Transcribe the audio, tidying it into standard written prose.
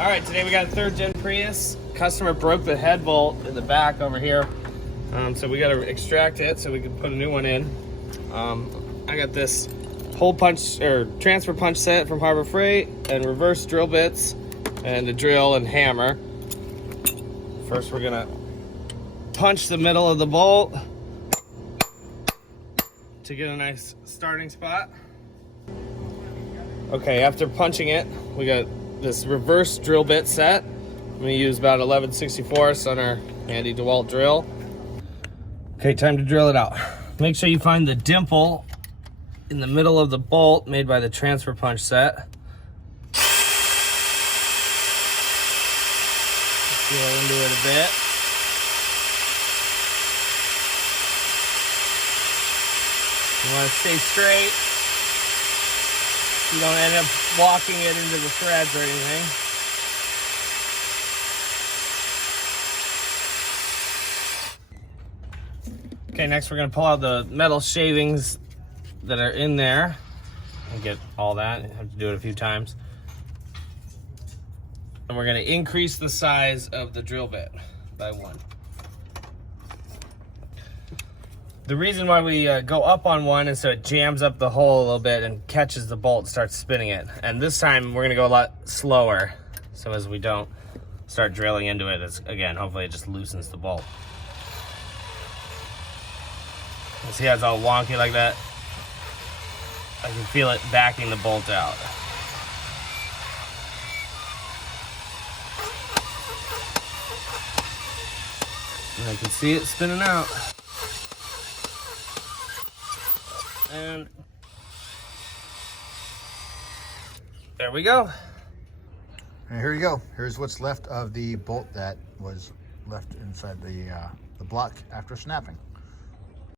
All right, today we got a 3rd gen Prius. Customer broke the head bolt in the back over here. So we got to extract it so we can put a new one in. I got this hole punch or transfer punch set from Harbor Freight and reverse drill bits and a drill and hammer. First we're gonna punch the middle of the bolt to get a nice starting spot. Okay, after punching it, we got this reverse drill bit set. I'm gonna use about 11/64 on our handy DeWalt drill. Okay, time to drill it out. Make sure you find the dimple in the middle of the bolt made by the transfer punch set. Drill into it a bit. You want to stay straight. You don't end up walking it into the threads or anything. Okay, next we're going to pull out the metal shavings that are in there and get all that. You have to do it a few times. And we're going to increase the size of the drill bit by 1. The reason why we go up on 1 is so it jams up the hole a little bit and catches the bolt, starts spinning it. And this time we're going to go a lot slower, so as we don't start drilling into it, again, hopefully it just loosens the bolt. See how it's all wonky like that? I can feel it backing the bolt out. And I can see it spinning out. And there we go. And here you go. Here's what's left of the bolt that was left inside the block after snapping.